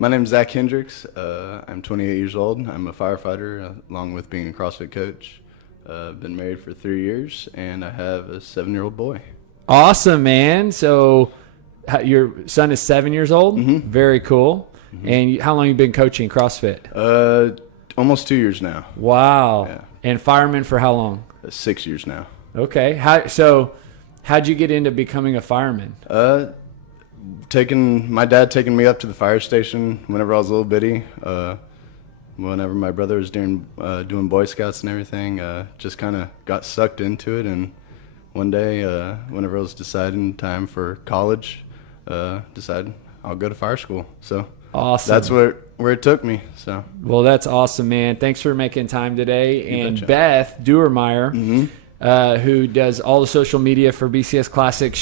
My name's Zach Hendrix. I'm 28 years old. I'm a firefighter, along with being a CrossFit coach. Been married for 3 years, and I have a 7-year-old boy. Awesome, man. So your son is 7 years old? Mm-hmm. Very cool. Mm-hmm. And how long have you been coaching CrossFit? Almost 2 years now. Wow. Yeah. And fireman for how long? 6 years now. Okay. How'd you get into becoming a fireman? My dad taking me up to the fire station whenever I was a little bitty. Whenever my brother was doing Boy Scouts and everything, just kind of got sucked into it. And one day, whenever I was deciding time for college, decided I'll go to fire school. So awesome. That's where it took me. So well, that's awesome, man. Thanks for making time today. And betcha. Beth Duermeyer, Mm-hmm. who does all the social media for BCS Classic,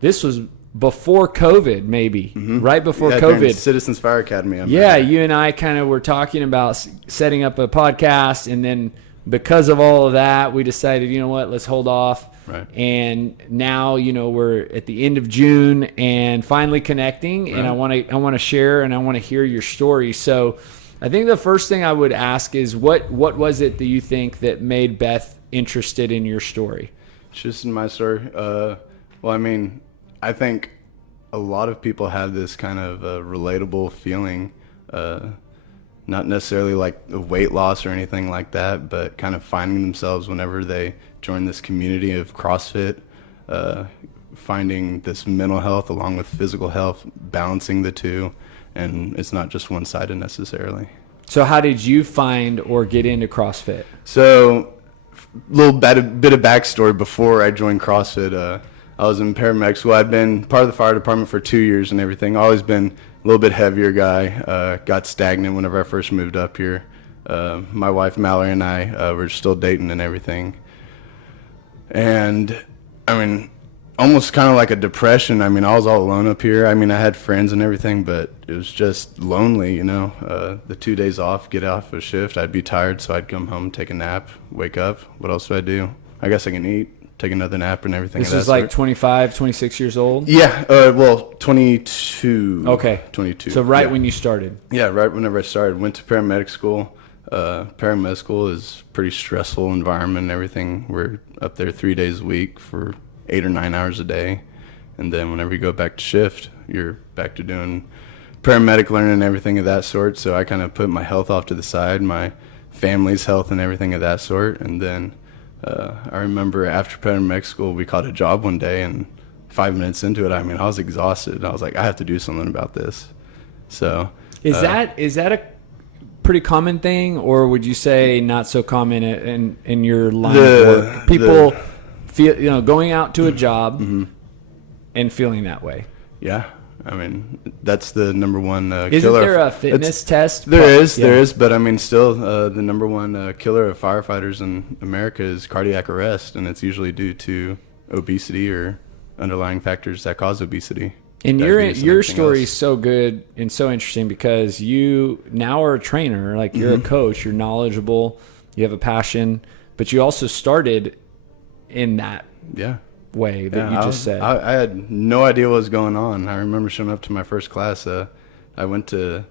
this was before COVID, maybe, right before COVID. Citizens Fire Academy. You and I kind of were talking about setting up a podcast, and then because of all of that, we decided, you know what, let's hold off. Right. And now, we're at the end of June and finally connecting, right. And I want to share and I want to hear your story. So I think the first thing I would ask is what was it that you think that made Beth interested in your story? Just in my story. I think a lot of people have this kind of relatable feeling, not necessarily like weight loss or anything like that, but kind of finding themselves whenever they join this community of CrossFit, finding this mental health along with physical health, balancing the two, and it's not just one-sided necessarily. So how did you find or get into CrossFit? So a bit of backstory before I joined CrossFit. I was in paramedic school. I'd been part of the fire department for 2 years and everything. Always been a little bit heavier guy. Got stagnant whenever I first moved up here. My wife Mallory and I were still dating and everything. And almost kind of like a depression. I was all alone up here. I had friends and everything, but it was just lonely, The 2 days off, get off a shift, I'd be tired, so I'd come home, take a nap, wake up. What else do I do? I guess I can eat, take another nap and everything. This is like 25, 26 years old? Yeah, 22. Okay. 22. So when you started? Yeah, right whenever I started. Went to paramedic school. Paramedic school is a pretty stressful environment and everything. We're up there 3 days a week for 8 or 9 hours a day. And then whenever you go back to shift, you're back to doing paramedic learning and everything of that sort. So I kind of put my health off to the side, my family's health and everything of that sort. And then I remember after paramedic school, we caught a job one day, and 5 minutes into it, I was exhausted. I was like, I have to do something about this. So is that a pretty common thing, or would you say not so common in your line of work? People feel, going out to a job and feeling that way. Yeah. That's the number one killer. Isn't there a fitness test? There is, but still the number one killer of firefighters in America is cardiac arrest, and it's usually due to obesity or underlying factors that cause obesity. And your story is so good and so interesting because you now are a trainer, like you're a coach, you're knowledgeable, you have a passion, but you also started in that way that you just said. I had no idea what was going on. I remember showing up to my first class. I went to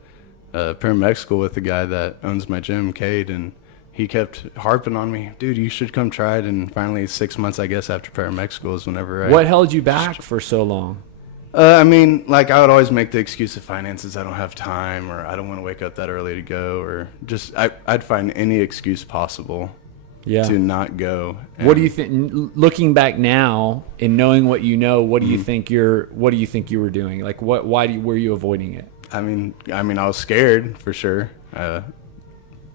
paramedic school with the guy that owns my gym, Cade, and he kept harping on me, dude, you should come try it. And finally 6 months, I guess, after paramedic school is whenever What held you back for so long? I would always make the excuse of finances. I don't have time, or I don't want to wake up that early to go, or just I'd find any excuse possible to not go. And what do you think, looking back now and knowing what you know, what do you think you were doing? Like why were you avoiding it? I was scared for sure.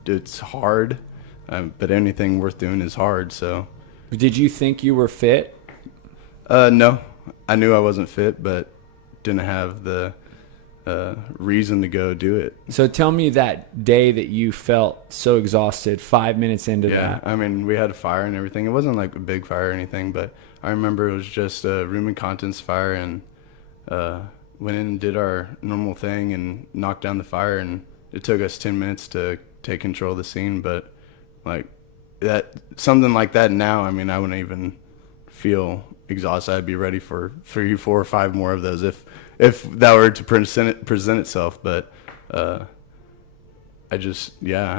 It's hard, but anything worth doing is hard. So did you think you were fit? No, I knew I wasn't fit, but didn't have the reason to go do it. So tell me that day that you felt so exhausted 5 minutes into that. We had a fire and everything. It wasn't like a big fire or anything, but I remember it was just a room and contents fire, and went in and did our normal thing and knocked down the fire, and it took us 10 minutes to take control of the scene. But something like that now, I wouldn't even feel exhausted. I'd be ready for 3, 4, or 5 more of those if that were to present itself. But I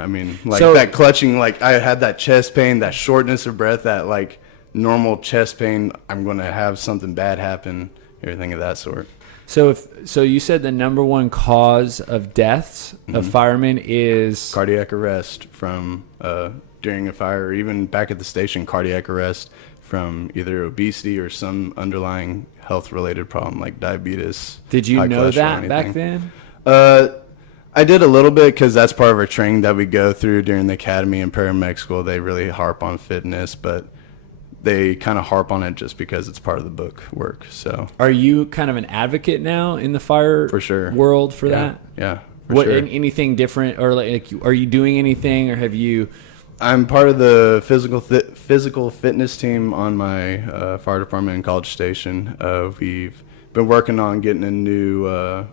mean, like that clutching, like I had that chest pain, that shortness of breath, that like normal chest pain. I'm going to have something bad happen, everything of that sort. So you said the number one cause of deaths of firemen is cardiac arrest from during a fire, or even back at the station, cardiac arrest from either obesity or some underlying health-related problem like diabetes. Did you know that back then? I did a little bit because that's part of our training that we go through during the academy and paramedic school. They really harp on fitness, but they kind of harp on it just because it's part of the book work. So, are you kind of an advocate now in the fire for sure world for that? Yeah. Anything different, or like are you doing anything, or have you? I'm part of the physical fitness team on my fire department in College Station. We've been working on getting a new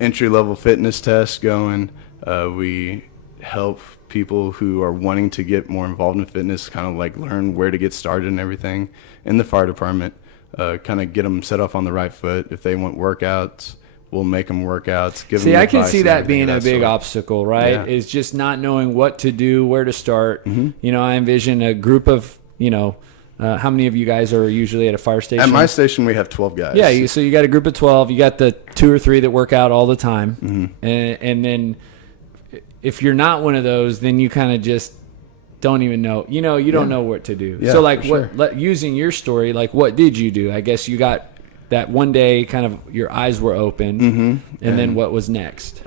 entry-level fitness test going. We help people who are wanting to get more involved in fitness kind of like learn where to get started and everything in the fire department, kind of get them set off on the right foot. If they want workouts, we'll make them workouts. I can see that being a big obstacle, right? Yeah. Is just not knowing what to do, where to start. You know, I envision a group of, how many of you guys are usually at a fire station? At my station, we have 12 guys. Yeah, so you got a group of 12. You got the 2 or 3 that work out all the time. And then if you're not one of those, then you kind of just don't even know. You don't know what to do. Yeah, so, like, using your story, like, what did you do? I guess you got that one day kind of your eyes were open. And then what was next?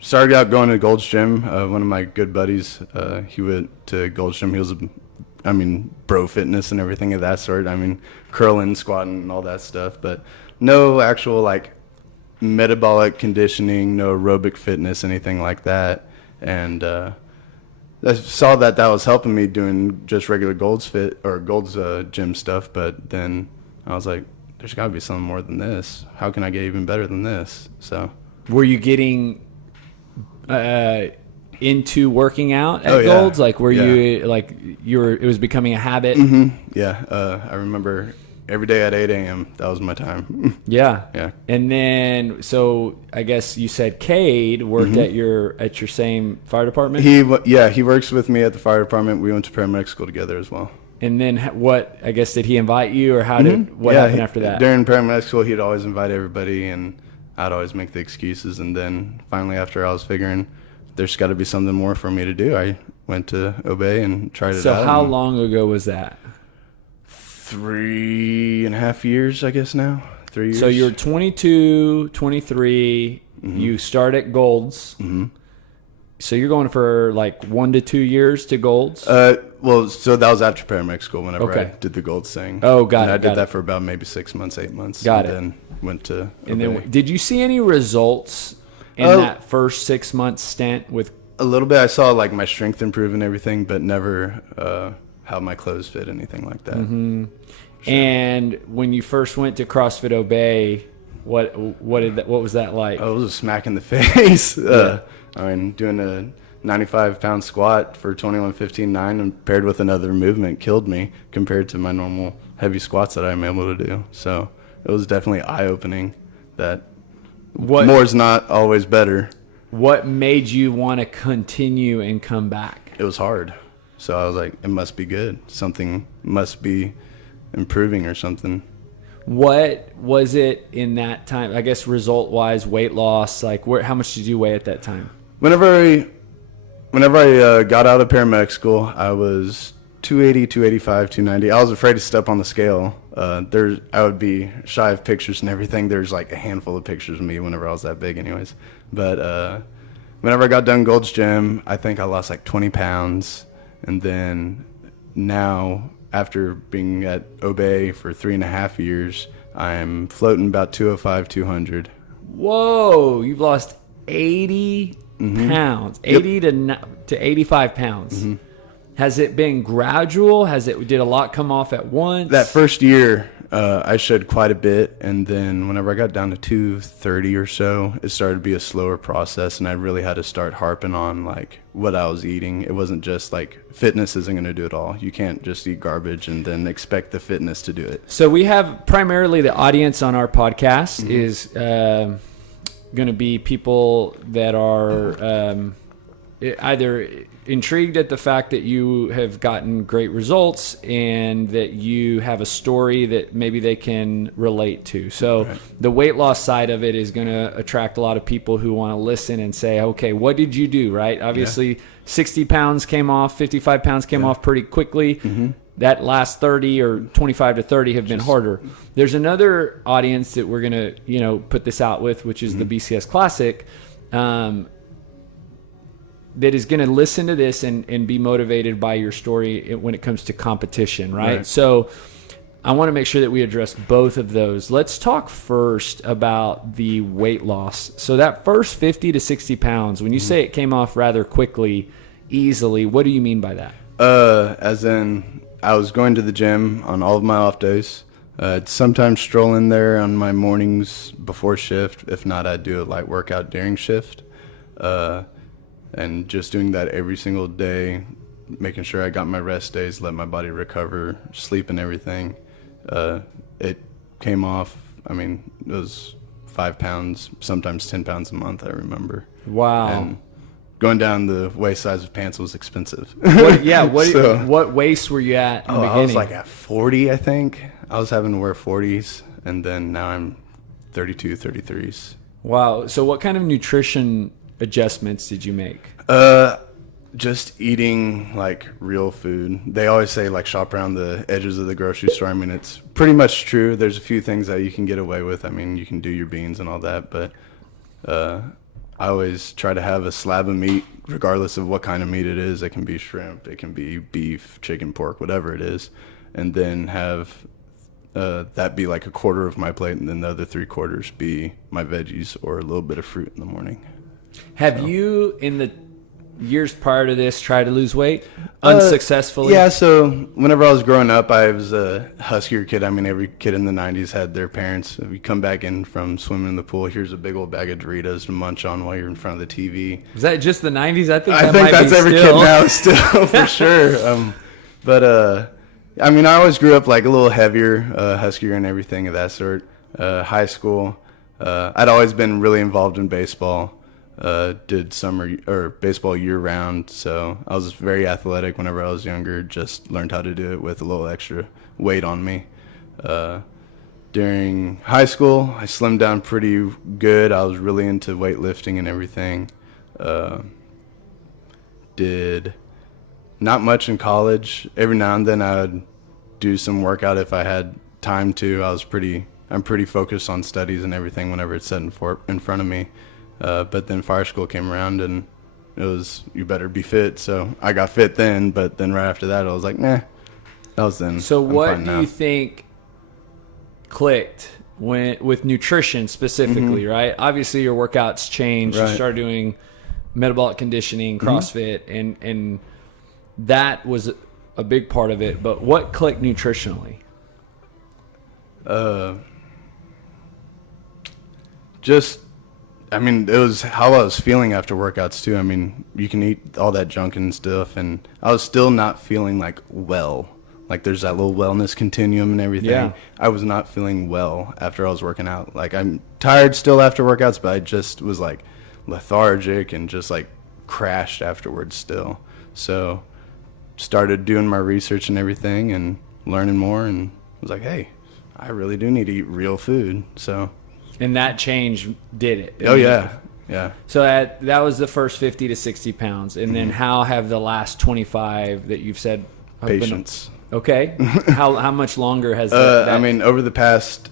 Started out going to Gold's Gym. One of my good buddies, he went to Gold's Gym. He was bro fitness and everything of that sort. Curling, squatting, and all that stuff. But no actual, like, metabolic conditioning, no aerobic fitness, anything like that. And I saw that was helping me doing just regular Gold's Gym stuff. But then I was like, there's got to be something more than this. How can I get even better than this? So, were you getting into working out at Gold's? Like, were you like it was becoming a habit? Yeah. I remember every day at 8 a.m. That was my time. Yeah. And then, so I guess you said Cade worked at your same fire department. He works with me at the fire department. We went to paramedic school together as well. And then did he invite you, or what happened after that? During paramedic school, he'd always invite everybody, and I'd always make the excuses. And then finally, after I was figuring there's got to be something more for me to do, I went to Obey and tried it out. So how long ago was that? 3.5 years, I guess now. 3 years. So you're 22, 23. You start at Gold's. So you're going for like 1 to 2 years to Gold's? So that was after paramedic school whenever I did the Gold's thing. Oh, got it. I did that for about maybe 6 months, 8 months. Then went to Obey. And then did you see any results in that first 6 month stint with? A little bit. I saw like my strength improve and everything, but never how my clothes fit, anything like that. Sure. And when you first went to CrossFit Obey, what was that like? Oh, it was a smack in the face. Doing a 95-pound squat for 21:15.9 and paired with another movement killed me compared to my normal heavy squats that I'm able to do. So it was definitely eye-opening that more is not always better. What made you want to continue and come back? It was hard. So I was like, it must be good. Something must be improving or something. What was it in that time? I guess result-wise, weight loss, like how much did you weigh at that time? Whenever I got out of paramedic school, I was 280, 285, 290. I was afraid to step on the scale. I would be shy of pictures and everything. There's like a handful of pictures of me whenever I was that big anyways. But whenever I got done Gold's Gym, I think I lost like 20 pounds. And then now, after being at Obey for 3.5 years, I'm floating about 205, 200. Whoa, you've lost 80 pounds, 80 to 85 pounds. Has it been gradual? Did a lot come off at once? That first year, I shed quite a bit, and then whenever I got down to 230 or so, it started to be a slower process, and I really had to start harping on like what I was eating. It wasn't just like fitness isn't going to do it all. You can't just eat garbage and then expect the fitness to do it. So we have primarily the audience on our podcast is going to be people that are either intrigued at the fact that you have gotten great results and that you have a story that maybe they can relate to. So the weight loss side of it is going to attract a lot of people who want to listen and say, okay, what did you do, right? Obviously, 60 pounds came off, 55 pounds came off pretty quickly. That last 30 or 25 to 30 have been harder. There's another audience that we're going to, put this out with, which is the BCS Classic, that is going to listen to this and be motivated by your story when it comes to competition, right? So I want to make sure that we address both of those. Let's talk first about the weight loss. So that first 50 to 60 pounds, when you say it came off rather quickly, easily, what do you mean by that? As in, I was going to the gym on all of my off days. Sometimes stroll in there on my mornings before shift. If not, I'd do a light workout during shift. And just doing that every single day, making sure I got my rest days, let my body recover, sleep and everything. It came off, it was 5 pounds, sometimes 10 pounds a month, I remember. Wow. And going down the waist size of pants was expensive. What waist were you at in the beginning? I was like at 40, I think. I was having to wear 40s, and then now I'm 32, 33s. Wow. So what kind of nutrition adjustments did you make? Just eating like real food. They always say like shop around the edges of the grocery store. It's pretty much true. There's a few things that you can get away with. You can do your beans and all that, but I always try to have a slab of meat, regardless of what kind of meat it is. It can be shrimp, it can be beef, chicken, pork, whatever it is, and then have that be like a quarter of my plate, and then the other 3/4 be my veggies or a little bit of fruit in the morning. Have you, in the years prior to this, tried to lose weight unsuccessfully? Yeah, so whenever I was growing up, I was a huskier kid. Every kid in the 90s had their parents. If you come back in from swimming in the pool, here's a big old bag of Doritos to munch on while you're in front of the TV. Is that just the 90s? I think that's every kid now still, for sure. I always grew up like a little heavier, huskier and everything of that sort. High school, I'd always been really involved in baseball. Did summer or baseball year round, so I was very athletic whenever I was younger. Just learned how to do it with a little extra weight on me. During high school, I slimmed down pretty good. I was really into weightlifting and everything. Did not much in college. Every now and then I would do some workout if I had time to. I'm pretty focused on studies and everything whenever it's set in front of me. But then fire school came around and it was, you better be fit. So I got fit then, but then right after that I was like, nah, that was then. So what do you think clicked with nutrition specifically, right? Obviously your workouts changed. Right. You started doing metabolic conditioning, CrossFit, and that was a big part of it. But what clicked nutritionally? It was how I was feeling after workouts too. You can eat all that junk and stuff, and I was still not feeling like well. Like there's that little wellness continuum and everything. Yeah. I was not feeling well after I was working out. Like I'm tired still after workouts, but I just was like lethargic and just like crashed afterwards still. So started doing my research and everything and learning more, and was like, hey, I really do need to eat real food. So. And that change did it. Oh, yeah. Yeah. So that was the first 50 to 60 pounds. And then how have the last 25 that you've said? Patience. Okay. How much longer has that? Over the past,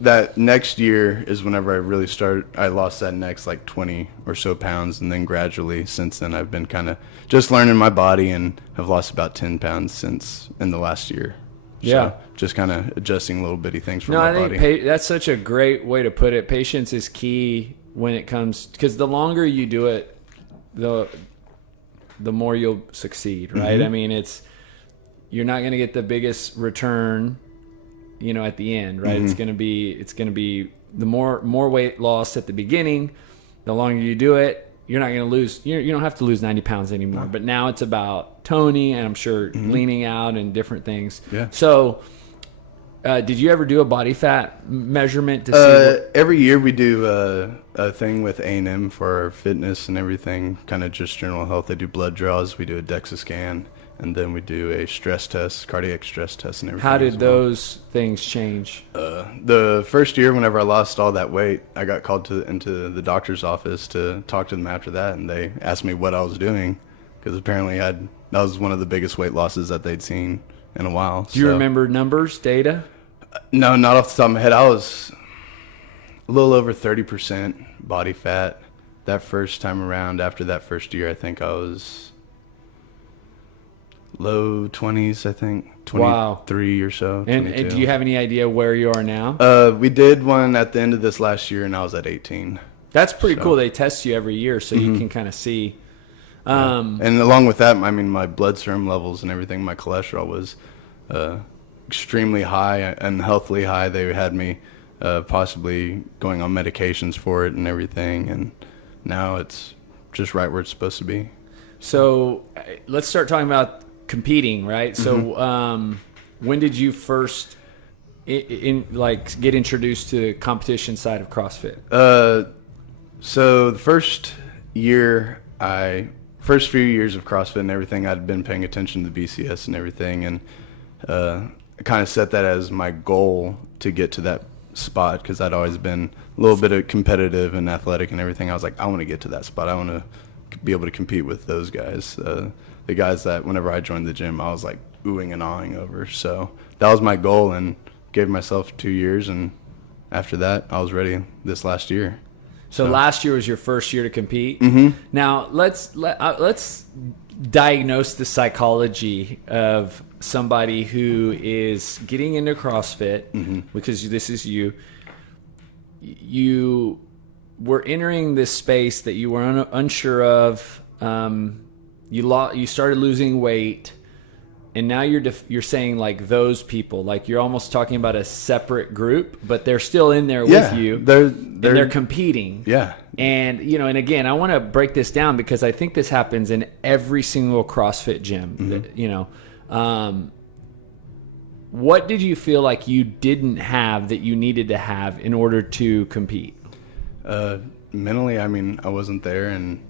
that next year is whenever I really started. I lost that next like 20 or so pounds. And then gradually since then, I've been kind of just learning my body and have lost about 10 pounds since in the last year. Yeah. So just kind of adjusting little bitty things for my body. I think that's such a great way to put it. Patience is key when it comes, because the longer you do it, the more you'll succeed, right? You're not going to get the biggest return at the end, right? It's going to be the more weight loss at the beginning. The longer you do it, you're not going to lose. You don't have to lose 90 pounds anymore. No. But now it's about toning, and I'm sure leaning out and different things. Yeah. So, did you ever do a body fat measurement to see? Every year we do a thing with A&M for our fitness and everything, kind of just general health. They do blood draws. We do a DEXA scan. And then we do a stress test, cardiac stress test and everything. How did those things change? The first year, whenever I lost all that weight, I got called into the doctor's office to talk to them after that. And they asked me what I was doing, because apparently that was one of the biggest weight losses that they'd seen in a while. Do you remember numbers, data? No, not off the top of my head. I was a little over 30% body fat that first time around. After that first year, I think I was low 20s, I think. 23 or so. And do you have any idea where you are now? We did one at the end of this last year, and I was at 18. That's pretty cool. They test you every year, so you can kind of see. And along with that, I mean, my blood serum levels and everything, my cholesterol was extremely high and healthily high. They had me possibly going on medications for it and everything, and now it's just right where it's supposed to be. So let's start talking about competing, right? So when did you first get introduced to the competition side of CrossFit? So the first few years of CrossFit and everything, I'd been paying attention to the BCS and everything, and I kind of set that as my goal to get to that spot, because I'd always been a little bit of competitive and athletic and everything. I was like, I want to get to that spot. I want to be able to compete with those guys. The guys that whenever I joined the gym, I was like oohing and ahhing over. So that was my goal, and gave myself 2 years. And after that, I was ready this last year. So last year was your first year to compete. Now let's diagnose the psychology of somebody who is getting into CrossFit, because this is you. You were entering this space that you were unsure of. You started losing weight, and now you're saying like those people, like you're almost talking about a separate group, but they're still in there with you. They're competing. Yeah. And and again, I want to break this down, because I think this happens in every single CrossFit gym. What did you feel like you didn't have that you needed to have in order to compete? Mentally, I mean, I wasn't there, and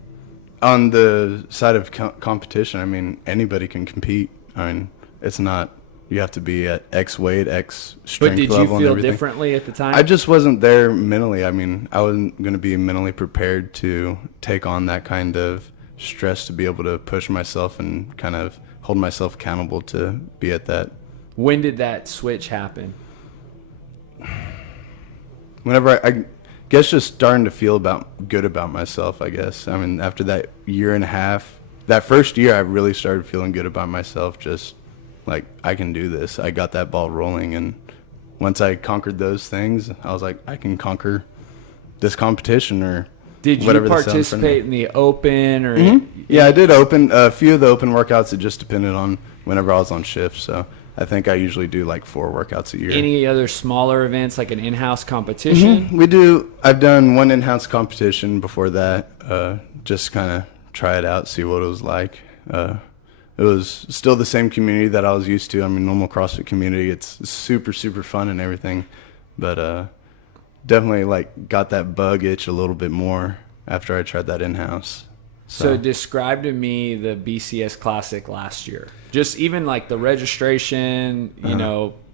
on the side of competition, I mean, anybody can compete. I mean, it's not, you have to be at X weight, X strength level. But did you feel everything. Differently at the time? I just wasn't there mentally. I mean, I wasn't going to be mentally prepared to take on that kind of stress, to be able to push myself and kind of hold myself accountable to be at that. When did that switch happen? Whenever I guess just starting to feel good about myself, I guess. I mean, after that year and a half, that first year, I really started feeling good about myself. Just like, I can do this. I got that ball rolling. And once I conquered those things, I was like, I can conquer this competition or Did you participate in the open? Or Yeah, I did open. A few of the open workouts, it just depended on whenever I was on shift. So I think I usually do like 4 workouts a year. Any other smaller events, like an in-house competition? We do. I've done one in-house competition before that, just kind of try it out, see what it was like. It was still the same community that I was used to. I mean, normal CrossFit community, it's super, super fun and everything. But definitely like got that bug itch a little bit more after I tried that in-house. So describe to me the BCS Classic last year. Just even like the registration,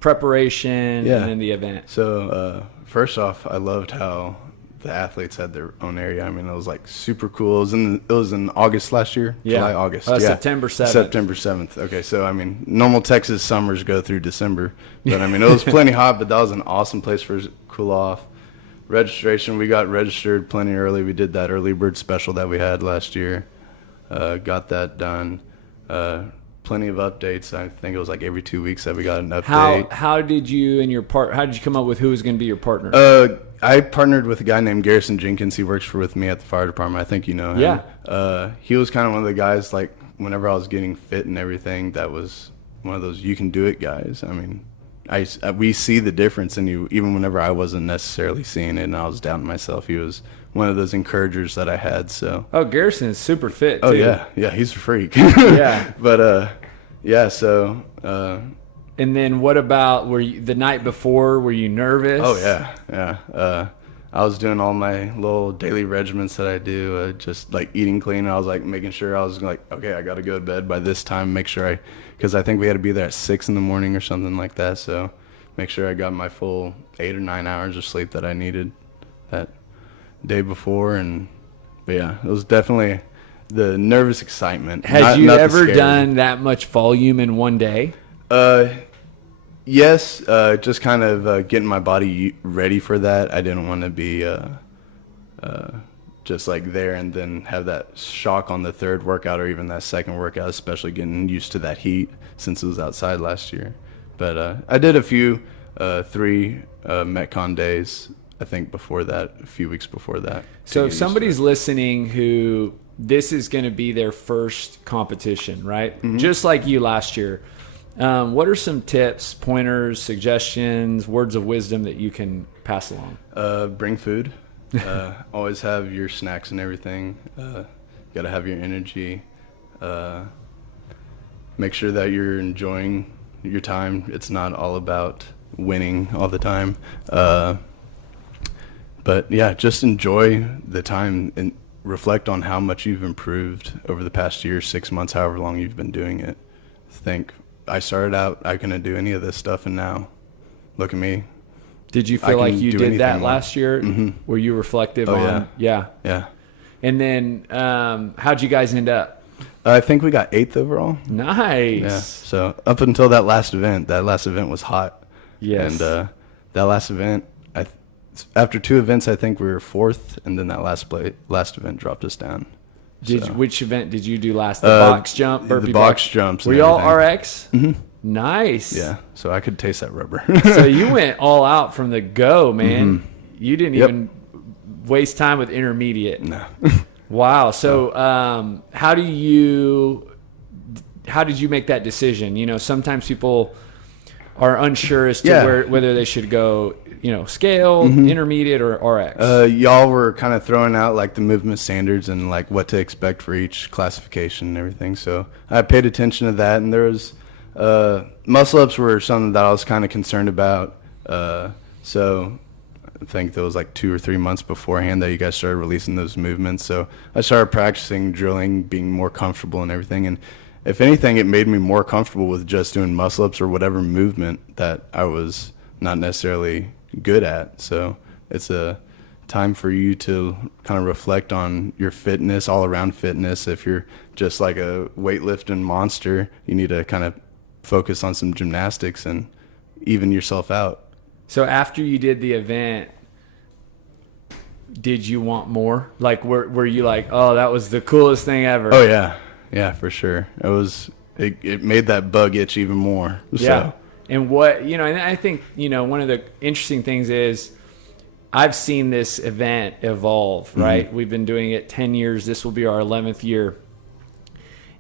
preparation, and then the event. So first off, I loved how the athletes had their own area. I mean, it was like super cool. It was in August last year. Yeah. July, August. September 7th. September 7th. Okay, so I mean, normal Texas summers go through December, but I mean, it was plenty hot. But that was an awesome place for cool off. Registration, we got registered plenty early. We did that early bird special that we had last year. Got that done. Plenty of updates. I think it was like every 2 weeks that we got an update. How did you and how did you come up with who was going to be your partner? I partnered with a guy named Garrison Jenkins. He works with me at the fire department. I think you know him. Yeah. He was kind of one of the guys, like, whenever I was getting fit and everything, that was one of those you can do it guys. I mean, we see the difference in you, even whenever I wasn't necessarily seeing it and I was doubting myself. He was one of those encouragers that I had. So. Oh, Garrison is super fit too. Oh yeah, he's a freak. Yeah. But yeah. So. And then what about the night before? Were you nervous? Oh yeah. I was doing all my little daily regimens that I do, just like eating clean. I was like making sure I was like, okay, I got to go to bed by this time. Make sure because I think we had to be there at 6 a.m. or something like that. So make sure I got my full 8 or 9 hours of sleep that I needed that day before. But yeah, it was definitely the nervous excitement. Had you ever done that much volume in one day? Yes, just kind of getting my body ready for that. I didn't want to be just like there and then have that shock on the third workout or even that second workout, especially getting used to that heat since it was outside last year. But I did a few 3 Metcon days, I think, before that, a few weeks before that. So if somebody's listening who this is going to be their first competition, right? Mm-hmm. Just like you last year. What are some tips, pointers, suggestions, words of wisdom that you can pass along? Bring food. Always have your snacks and everything. Got to have your energy. Make sure that you're enjoying your time. It's not all about winning all the time. But yeah, just enjoy the time and reflect on how much you've improved over the past year, 6 months, however long you've been doing it. Think, I started out, I couldn't do any of this stuff, and now look at me. Did you feel like you did that last year? Mm-hmm. Were you reflective on? Yeah. And then how'd you guys end up? I think we got 8th overall. Nice. Yeah. So up until that last event was hot. Yes. And that last event, after 2 events, I think we were 4th, and then that last event dropped us down. Which event did you do last? The box jump, burpee the box jumps. Were y'all RX? Mm-hmm. Nice. Yeah, so I could taste that rubber. So you went all out from the go, man. Mm-hmm. You didn't even waste time with intermediate. No. Wow. So how did you make that decision? You know, sometimes people are unsure as to whether they should go, scale, intermediate, or RX. Y'all were kind of throwing out like the movement standards and like what to expect for each classification and everything. So I paid attention to that, and there was muscle ups were something that I was kind of concerned about. So I think there was like 2 or 3 months beforehand that you guys started releasing those movements. So I started practicing drilling, being more comfortable and everything. And if anything, it made me more comfortable with just doing muscle ups or whatever movement that I was not necessarily good at. So it's a time for you to kind of reflect on your fitness, all around fitness. If you're just like a weightlifting monster, you need to kind of focus on some gymnastics and even yourself out. So after you did the event, did you want more? Like, were you like, oh, that was the coolest thing ever? Oh yeah, for sure. It made that bug itch even more. Yeah. So. And and I think, one of the interesting things is I've seen this event evolve, right? Mm-hmm. We've been doing it 10 years. This will be our 11th year.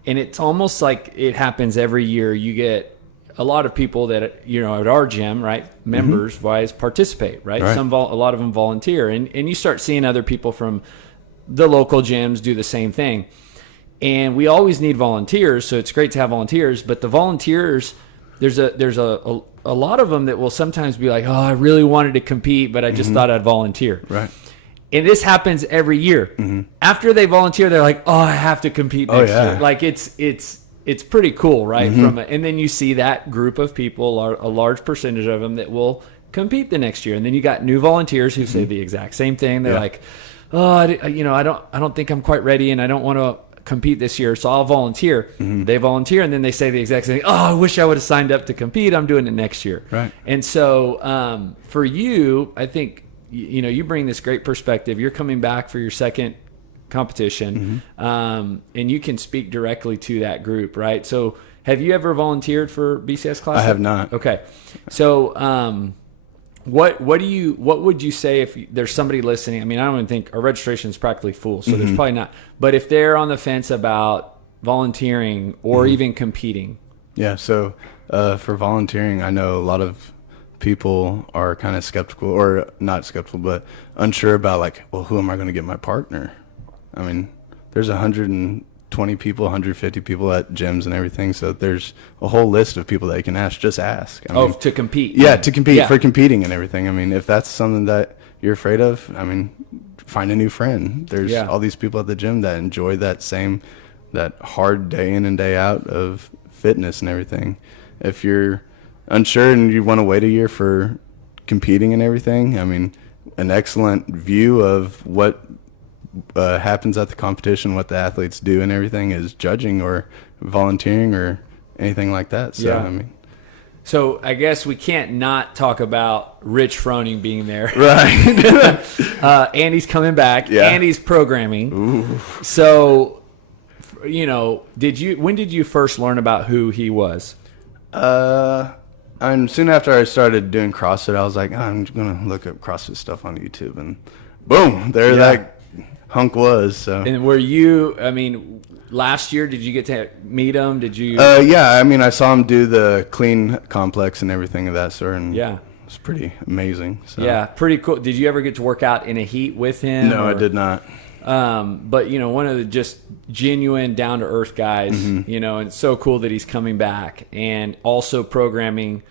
And it's almost like it happens every year. You get a lot of people that, at our gym, right, members wise, participate, right? A lot of them volunteer. And you start seeing other people from the local gyms do the same thing. And we always need volunteers, so it's great to have volunteers. But the volunteers, there's a lot of them that will sometimes be like, oh, I really wanted to compete, but I just thought I'd volunteer. Right. And this happens every year. Mm-hmm. After they volunteer, they're like, oh, I have to compete next year. Like it's pretty cool, right? Mm-hmm. And then you see that group of people, a large percentage of them that will compete the next year. And then you got new volunteers who say the exact same thing. They're like, oh, I don't think I'm quite ready, and I don't want to compete this year, so I'll volunteer. Mm-hmm. They volunteer, and then they say the exact same thing. Oh, I wish I would have signed up to compete. I'm doing it next year. Right. And so for you, I think you bring this great perspective. You're coming back for your second competition, and you can speak directly to that group, right? So have you ever volunteered for BCS Classic? I have not. Okay. So what would you say if there's somebody listening? I mean, I don't even think our registration is practically full, so there's probably not. But if they're on the fence about volunteering or even competing. Yeah. So for volunteering, I know a lot of people are kind of skeptical, or not skeptical, but unsure about like, well, who am I going to get my partner? I mean, there's 120 people, 150 people at gyms and everything, so there's a whole list of people that you can ask. Just ask. I mean, to compete. Yeah, to compete, for competing and everything. I mean, if that's something that you're afraid of, I mean, find a new friend. There's all these people at the gym that enjoy that hard day in and day out of fitness and everything. If you're unsure and you want to wait a year for competing and everything, I mean, an excellent view of what happens at the competition, what the athletes do and everything is judging or volunteering or anything like that. So, I mean. So I guess we can't not talk about Rich Froning being there. Right. Andy's coming back. Yeah. Andy's programming. Ooh. So, when did you first learn about who he was? And soon after I started doing CrossFit, I was like, I'm going to look up CrossFit stuff on YouTube, and boom, there that hunk was. So. And were you, last year, did you get to meet him? Did you? Yeah, I mean, I saw him do the clean complex and everything of that sort, and it's pretty amazing. So. Yeah, pretty cool. Did you ever get to work out in a heat with him? No, I did not. But one of the just genuine down to earth guys, and it's so cool that he's coming back and also programming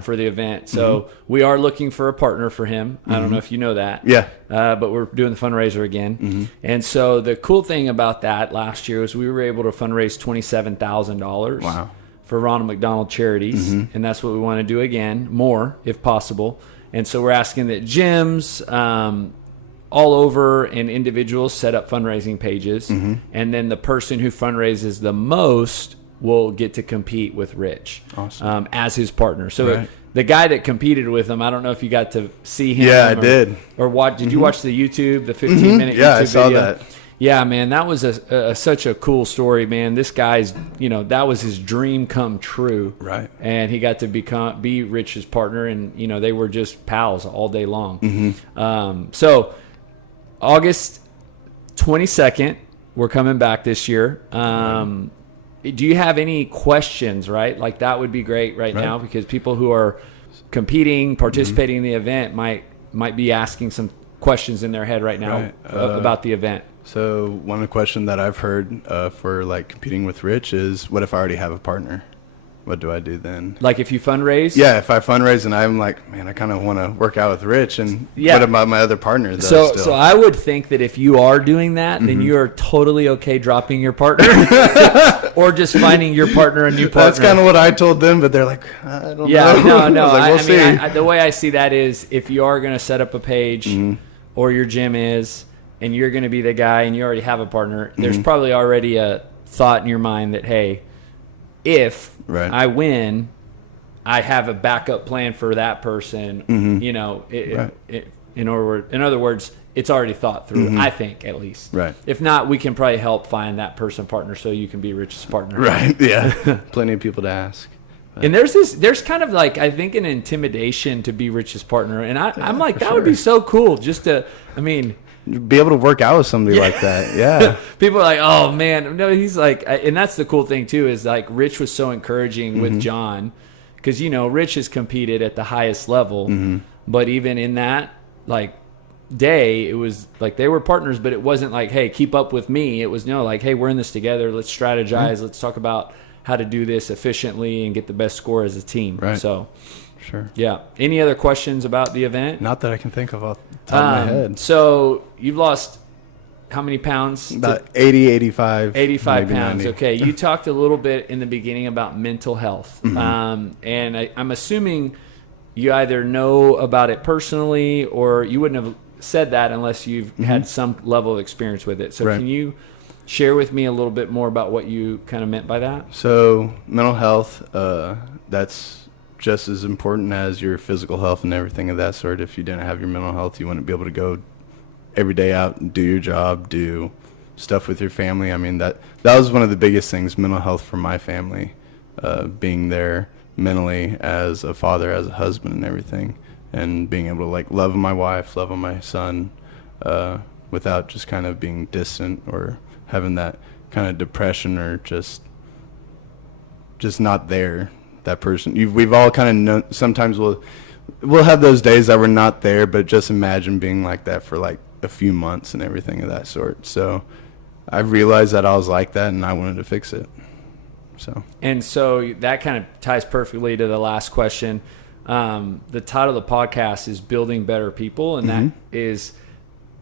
for the event. So we are looking for a partner for him. I don't know if you know that. Yeah. But we're doing the fundraiser again. And so the cool thing about that last year was we were able to fundraise $27,000. Wow. For Ronald McDonald Charities. And that's what we want to do again, more if possible. And so we're asking that gyms, all over, and individuals set up fundraising pages, and then the person who fundraises the most will get to compete with Rich as his partner. So the guy that competed with him, I don't know if you got to see him. Yeah, I did. Or watch? Did you watch the YouTube, the 15-minute YouTube video? Yeah, I saw that. Yeah, man, that was such a cool story, man. This guy's, that was his dream come true. Right. And he got to be Rich's partner, and, they were just pals all day long. So August 22nd, we're coming back this year. Do you have any questions, right? Like, that would be great right now, because people who are competing, participating in the event might be asking some questions in their head right now about the event. So one question that I've heard for like competing with Rich is, what if I already have a partner? What do I do then? Like if you fundraise? Yeah, if I fundraise and I'm like, man, I kind of want to work out with Rich, and what about my other partner? So I would think that if you are doing that, then you are totally okay dropping your partner or just finding your partner a new partner. That's kind of what I told them, but they're like, I don't know. Yeah, no. I was like, we'll see. The way I see that is, if you are going to set up a page or your gym is, and you're going to be the guy and you already have a partner, there's probably already a thought in your mind that, hey, if I win, I have a backup plan for that person. In other words, it's already thought through. I think, at least. Right. If not, we can probably help find that partner so you can be Rich's partner. Right. Yeah. Plenty of people to ask. But. And there's kind of like, I think, an intimidation to be Rich's partner, and I'm like, that would be so cool just to, be able to work out with somebody like that. Yeah. People are like, oh man, no, he's like, and that's the cool thing too, is like Rich was so encouraging with John, because Rich has competed at the highest level, but even in that like day, it was like they were partners, but it wasn't like, hey, keep up with me. It was like, hey, we're in this together. Let's strategize. Let's talk about how to do this efficiently and get the best score as a team. Right. So. Sure. Yeah. Any other questions about the event? Not that I can think of off the top of my head. So you've lost how many pounds? About 80, 85. 85 pounds. 90. Okay. You talked a little bit in the beginning about mental health. And I'm assuming you either know about it personally, or you wouldn't have said that unless you've had some level of experience with it. So can you share with me a little bit more about what you kind of meant by that? So mental health, that's just as important as your physical health and everything of that sort. If you didn't have your mental health, you wouldn't be able to go every day out and do your job, do stuff with your family. That was one of the biggest things, mental health for my family, being there mentally as a father, as a husband and everything, and being able to like love my wife, love my son, without just kind of being distant or having that kind of depression or just not there. That person, we've all kind of known, sometimes we'll have those days that we're not there, but just imagine being like that for like a few months and everything of that sort. So I realized that I was like that, and I wanted to fix it. So that kind of ties perfectly to the last question. The title of the podcast is Building Better People, and that is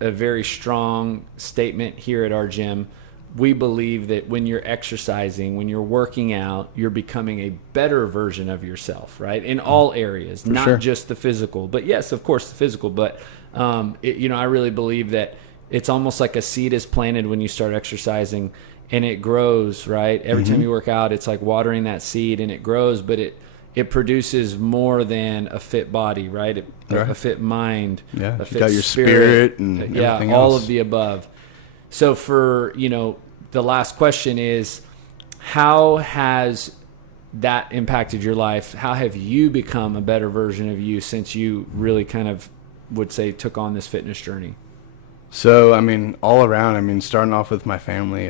a very strong statement here at our gym. We believe that when you're exercising, when you're working out, you're becoming a better version of yourself, right? In all areas, not just the physical, but yes, of course, the physical. But, I really believe that it's almost like a seed is planted when you start exercising, and it grows, right? Every time you work out, it's like watering that seed, and it grows, but it produces more than a fit body, right? A fit mind, a fit you got your spirit and everything else. All of the above. So for, the last question is, how has that impacted your life? How have you become a better version of you since you really kind of would say took on this fitness journey? So, all around, starting off with my family,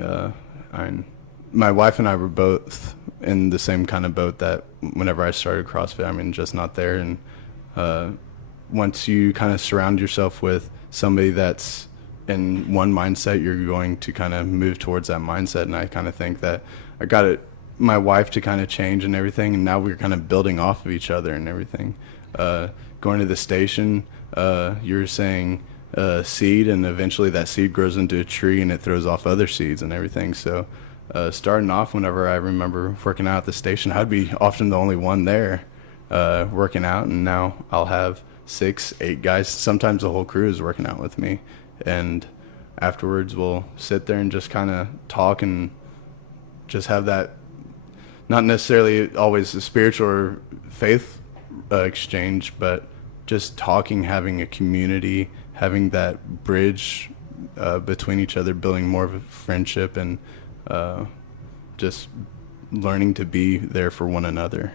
my wife and I were both in the same kind of boat that whenever I started CrossFit, just not there. And once you kind of surround yourself with somebody that's in one mindset, you're going to kind of move towards that mindset. And I kind of think that I got my wife to kind of change and everything, and now we're kind of building off of each other and everything. Going to the station, you're saying seed, and eventually that seed grows into a tree and it throws off other seeds and everything. So starting off, whenever I remember working out at the station, I'd be often the only one there working out, and now I'll have 6, 8 guys. Sometimes the whole crew is working out with me, and afterwards we'll sit there and just kind of talk and just have that, not necessarily always a spiritual or faith exchange, but just talking, having a community, having that bridge between each other, building more of a friendship, and just learning to be there for one another.